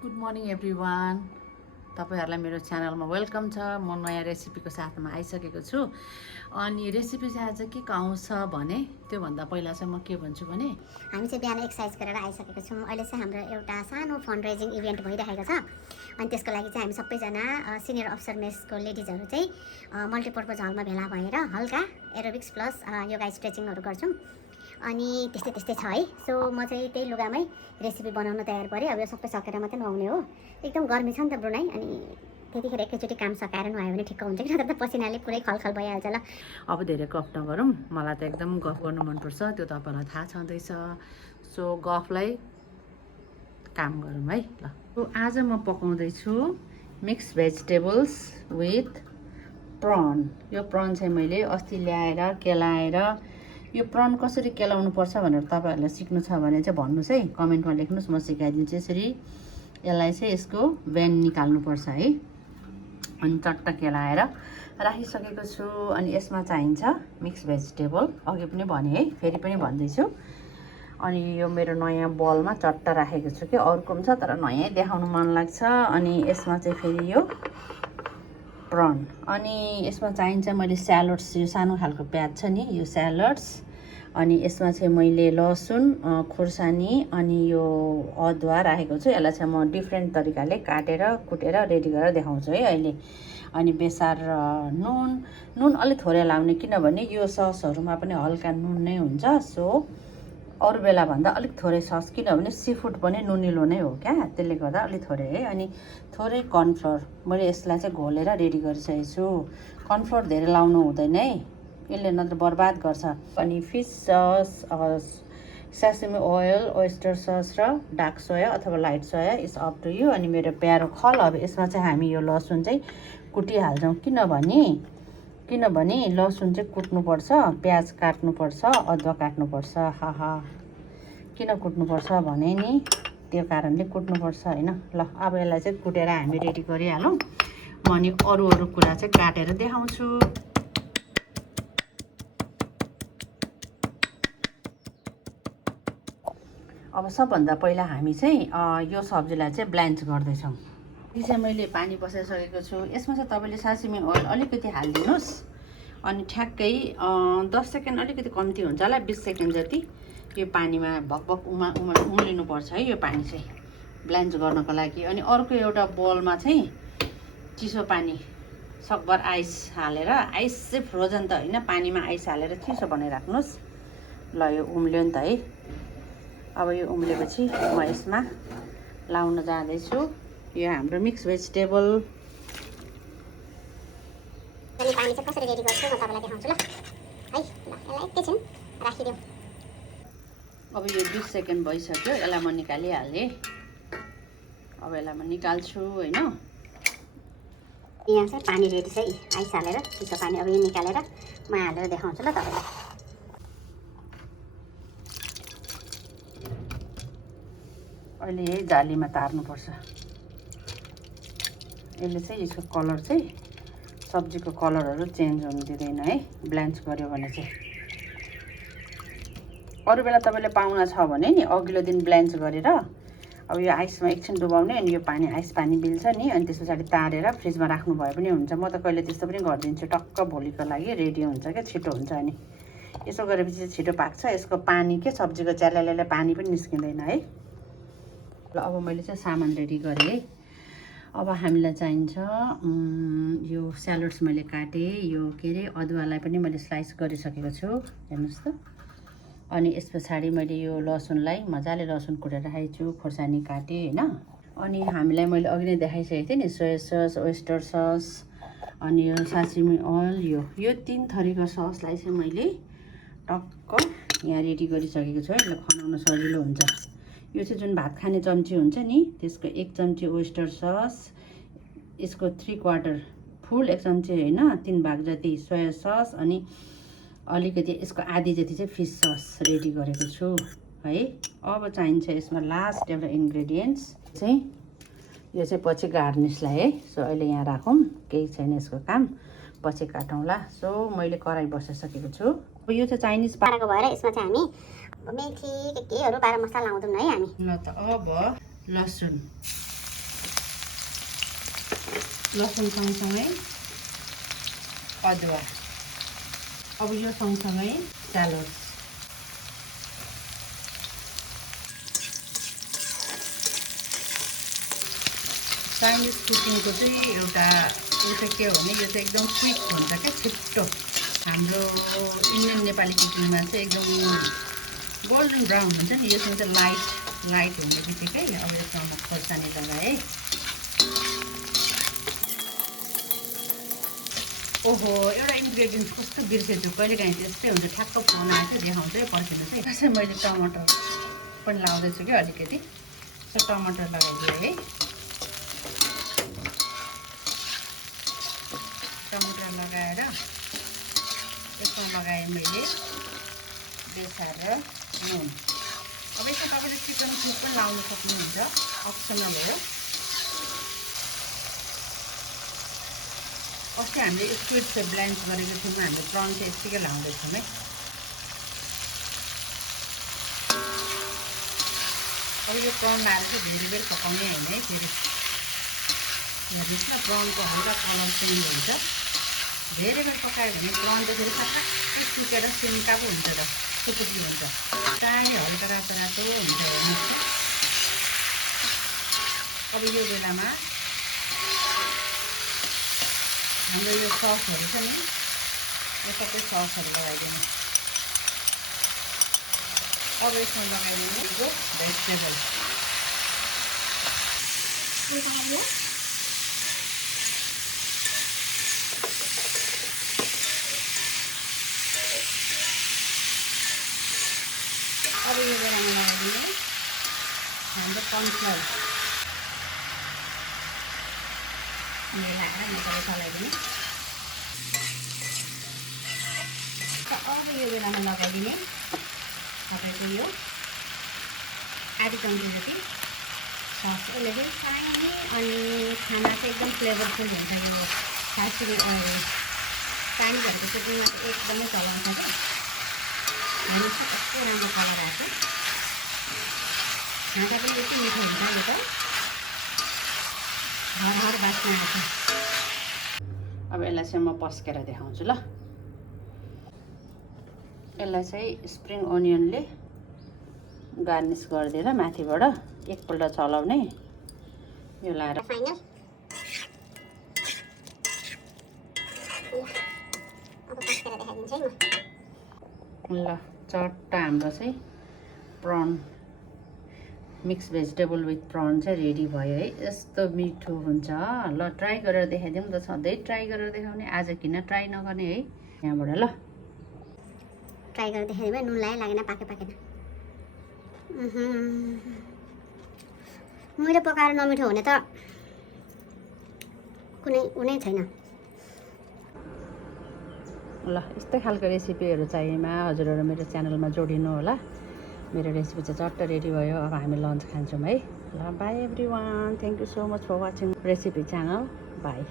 Good morning everyone. तपाईहरुलाई मेरो च्यानलमा वेलकम छ। म नयाँ रेसिपीको साथमा आइसकेको छु। अनि रेसिपी चाहिँ आज के आउँछ भने त्योभन्दा पहिला चाहिँ म के भन्छु भने हामी चाहिँ बिहान एक्सर्साइज गरेर आइसकेको छौँ। अहिले चाहिँ हाम्रो एउटा सानो फन्ड रेजिङ इभेन्ट भइरहेको छ। अनि त्यसको लागि चाहिँ हामी सबैजना सिनियर अफिसर मेसको लेडिजहरू चाहिँ मल्टिपर्पज हलमा भेला भएर हल्का एरोबिक्स प्लस योगा स्ट्रेचिङहरू गर्छौँ। अनि त्यस्तै छ है। सो म चाहिँ त्यही लुगामै रेसिपी बनाउन तयार परेँ। अब यो सबै सकेर मात्रै नुहाउने हो। एकदम गर्मी छ नि त ब्रुनाई। अनि त्यतिखेर एकैचोटि काम सकाएर नुहायो भने ठिक्क हुन्छ कि नत्र त पसिनाले पुरै खलखल भइहाल्छ। ल अब धेरै गफ नगरौँ। मलाई त एकदम गफ गर्नु मनपर्छ, त्यो तपाईँलाई थाहा छँदैछ। सो गफलाई काम गरौँ है। ल आज म पकाउँदैछु मिक्स भेजिटेबल्स विथ प्रन। यो प्रन चाहिँ मैले अस्ति ल्याएर केलाएर, यो प्रन कसरी केलाउनु पर्छ भनेर तपाईहरुलाई सिक्नु छ भने चाहिँ भन्नुस् है, कमेन्टमा लेख्नुस्, म सिकाइदिन्छु। यसरी यसलाई चाहिँ यसको भेन निकाल्नु पर्छ है। अनि चट्ट केलाएर राखिसकेको छु। अनि यसमा चाहिन्छ मिक्स भेजिटेबल, अघि पनि भने है, फेरि पनि भन्दैछु। अनि यो मेरो नयाँ बलमा चट्ट राखेको छु कि अर्को पनि छ तर नयाँ देखाउनु मन लाग्छ। अनि यसमा चाहिँ फेरि यो प्रन। अनि यसमा चाहिन्छ मैले स्यालड्स, यो सानो खालको प्याज छ नि, यो स्यालड्स। अनि यसमा चाहिँ मैले लसुन, खोर्सानी अनि यो अदुवा राखेको छु। यसलाई चाहिँ म डिफ्रेन्ट तरिकाले काटेर कुटेर रेडी गरेर देखाउँछु है अहिले। अनि बेसार र नुन अलि थोरै लाउने, किनभने यो ससहरूमा पनि हल्का नुन नै हुन्छ। सो अरू बेला भन्दा अलिक थोरै सस, किनभने सी फुड पनि नुनिलो नै हो क्या, त्यसले गर्दा अलिक थोरै है। अनि थोरै कर्नफ्लोर मैले यसलाई चाहिँ घोलेर रेडी गरिसकेको छु। कर्नफ्लोर धेरै लाउनु हुँदैन है, यसले नत्र बर्बाद गर्छ। अनि fish sauce, sesame oil, oyster sauce र डार्क सोया अथवा light soya is up to you. अनि मेरो प्यारो खल। अब यसमा चाहिँ हामी यो लसुन चाहिँ कुटिहाल्छौँ, किनभने लसुन चाहिँ कुट्नुपर्छ, प्याज काट्नुपर्छ, अदुवा काट्नुपर्छ। हाहा, किन कुट्नुपर्छ भने नि त्यो कारणले कुट्नुपर्छ होइन। ल अब यसलाई चाहिँ कुटेर हामी रेडी गरिहालौँ। म अनि अरू कुरा चाहिँ काटेर देखाउँछु। अब सबभन्दा पहिला हामी चाहिँ यो सब्जीलाई चाहिँ ब्लेन्ड गर्दैछौँ। यो चाहिँ मैले पानी बसाइसकेको छु। यसमा चाहिँ तपाईँले सासिमी ओइल अलिकति हालिदिनुहोस्। अनि ठ्याक्कै 10 सेकेन्ड अलिकति कम्ती हुन्छ होला, 20 सेकेन्ड जति यो पानीमा भकभक उम्लिनुपर्छ है यो पानी चाहिँ ब्लेन्ड गर्नको लागि। अनि अर्को एउटा बोलमा चाहिँ चिसो पानी सकभर आइस हालेर, आइस चाहिँ फ्रोजन त होइन, पानीमा आइस हालेर चिसो बनाइराख्नुहोस्। ल यो उम्ल्यो नि त है। अब यो उम्लेपछि म यसमा लाउन जाँदैछु यो हाम्रो मिक्स भेजिटेबल। अनि पानी चाहिँ कसरी रेडी गर्छु म तपाईलाई देखाउँछु ल है। ल यसलाई एकैछिन राखिदिउँ। अब यो 20 सेकेन्ड भइसक्यो, यसलाई म निकालिहालेँ। अब यसलाई म निकाल्छु होइन। यहाँ चाहिँ पानी रेडी छ, आइस हालेर चिसो पानी। अब यो निकालेर म हालेर देखाउँछु ल तपाईलाई। अहिले यही जालीमा तार्नुपर्छ। यसले चाहिँ यसको कलर चाहिँ सब्जीको कलरहरू चेन्ज हुनु दिँदैन है, ब्लेन्ड गर्यो भने चाहिँ। अरू बेला तपाईँले पाउना छ भने नि अघिल्लो दिन ब्लेन्ड गरेर अब यो आइसमा एकछिन डुबाउने, अनि यो पानी आइस पानी बिल्छ नि, अनि त्यस पछाडि तारेर फ्रिजमा राख्नु भए पनि हुन्छ। म त कहिले त्यस्तो पनि गरिदिन्छु, टक्क भोलिको लागि रेडी हुन्छ क्या, छिटो हुन्छ। अनि यसो गरेपछि चाहिँ छिटो पाक्छ। यसको पानी के सब्जीको च्यालाले पानी पनि निस्किँदैन है। ल अब मैले चाहिँ सामान रेडी गरेँ है। अब हामीलाई चाहिन्छ यो स्यालड्स मैले काटेँ, यो के अरे अदुवालाई पनि मैले स्लाइस गरिसकेको छु, हेर्नुहोस् त। अनि यस पछाडि मैले यो लसुनलाई मजाले लसुन कुटेर राखेको छु, खोर्सानी काटेँ होइन। अनि हामीलाई मैले अघि नै देखाइसकेको थिएँ नि, सोया सस, ओइस्टर सस, अनि यो सासिमी ओइल, यो 3 थरीको ससलाई चाहिँ मैले टक्क यहाँ रेडी गरिसकेको छु है। यसलाई खनाउन सजिलो हुन्छ। यो चाहिँ जुन भात खाने चम्ची हुन्छ नि, त्यसको 1 चम्ची ओइस्टर सस, यसको 3/4 फुल 1 चम्ची होइन, 3 भाग जति सोया सस, अनि अलिकति यसको आधी जति चाहिँ फिस सस रेडी गरेको छु है। अब चाहिन्छ यसमा लास्ट एउटा इन्ग्रेडियन्ट्स चाहिँ, यो चाहिँ पछि गार्निसलाई है। सो अहिले यहाँ राखौँ, केही छैन यसको काम, पछि काटौँला। सो मैले कराई बसाइसकेको छु। अब यो चाहिँ चाइनिज पाराको भएर यसमा चाहिँ हामी मेथी केहरू बाह्र मसला लाउँदैनौँ है हामी। ल त अब लसुन लसुन सँगसँगै अदुवा। अब यो सँगसँगै स्यालोड। चाइनिज कुकिङको चाहिँ एउटा के हो भने यो चाहिँ एकदम क्विक हुन्छ क्या, छिट्टो। हाम्रो इन्डियन नेपाली कुकिङमा चाहिँ एकदम गोल्डन ब्राउन हुन्छ नि, यसमा चाहिँ लाइट हुने बित्तिकै अब यसमा म खोर्सानी लगाएँ। ओहो, एउटा इन्ग्रेडियन्ट कस्तो बिर्सेछु, कहिलेकाहीँ त्यस्तै हुन्छ, ठ्याक्क फोन आएछ देखाउँछ है, पर्खिनुहोस् है। त्यसै मैले टमाटर पनि लाउँदैछु कि अलिकति, त्यो टमाटर लगाइदिएँ है। टमाटर लगाएर यसमा लगाएँ मैले बेसार र नुन। अब यसमा तपाईँले चिकन क्युब पनि लाउनु सक्नुहुन्छ, अप्सनल हो। अस्ति हामीले स्क्विड चाहिँ ब्लेन्ड गरेको थियौँ, हामीले प्रन चाहिँ यत्तिकै लाउँदैछौँ है। अब यो प्रन लाएर चाहिँ धेरै बेर पकाउने होइन है, फेरि हेर्नुहोस् न प्रनको हल्का कलर चेन्ज हुन्छ। धेरै बेर पकायो भने प्रन त फेरि सबै सुकेर सिन्का पो हुन्छ र सुकुटी हुन्छ, चाहे हल्का रातो रातो हुन्छ। हेर्नुहोस् न। अब यो बेलामा हाम्रो यो ससहरू छ नि, यो सबै ससहरू लगाइदिनु। अब यसमा लगाइदिनु यो भेजिटेबल। अब यो बेलामा लगाइदिनु हाम्रो कर्नफ्लोर। मिलाएर मजाले चलाइदिने। अब यो बेलामा लगाइदिने तपाईँको यो आधी चम्ची जति सस। यसले चाहिँ चाहिने अनि खाना चाहिँ एकदम फ्लेभरफुल हुन्छ। यो खास गरी पानीहरूको कुकिङमा चाहिँ एकदमै चलाउँछ क्या। हेर्नुहोस् न कस्तो राम्रो कलर आएको, खाँदा पनि यति मिठो हुन्छ नि त, हर बास्ना आएको। अब यसलाई चाहिँ म पस्केर देखाउँछु ल। यसलाई चाहिँ स्प्रिङ अनियनले गार्निस गरिदिएर माथिबाट एकपल्ट चलाउने, यो लाएर ल चट्टा हाम्रो चाहिँ prawn mix vegetable with prawn चाहिँ रेडी भयो है। यस्तो मिठो हुन्छ। ल ट्राई गरेर देखाइदिउँ त, सधैँ ट्राई गरेर देखाउने, आज किन ट्राई नगर्ने है। यहाँबाट ल ट्राई गरेर देखाइदिउँ है। नुन लाए लागेन, पाकेन। मैले पकाएर नमिठो हुने त कुनै हुनै छैन। ल यस्तै खालको रेसिपीहरू चाहिएमा हजुरहरू मेरो च्यानलमा जोडिनु होला। मेरो रेसिपी चाहिँ चट्ट रेडी भयो। अब हामी लन्च खान्छौँ है। ल bye everyone, thank you so much for watching recipe channel. By.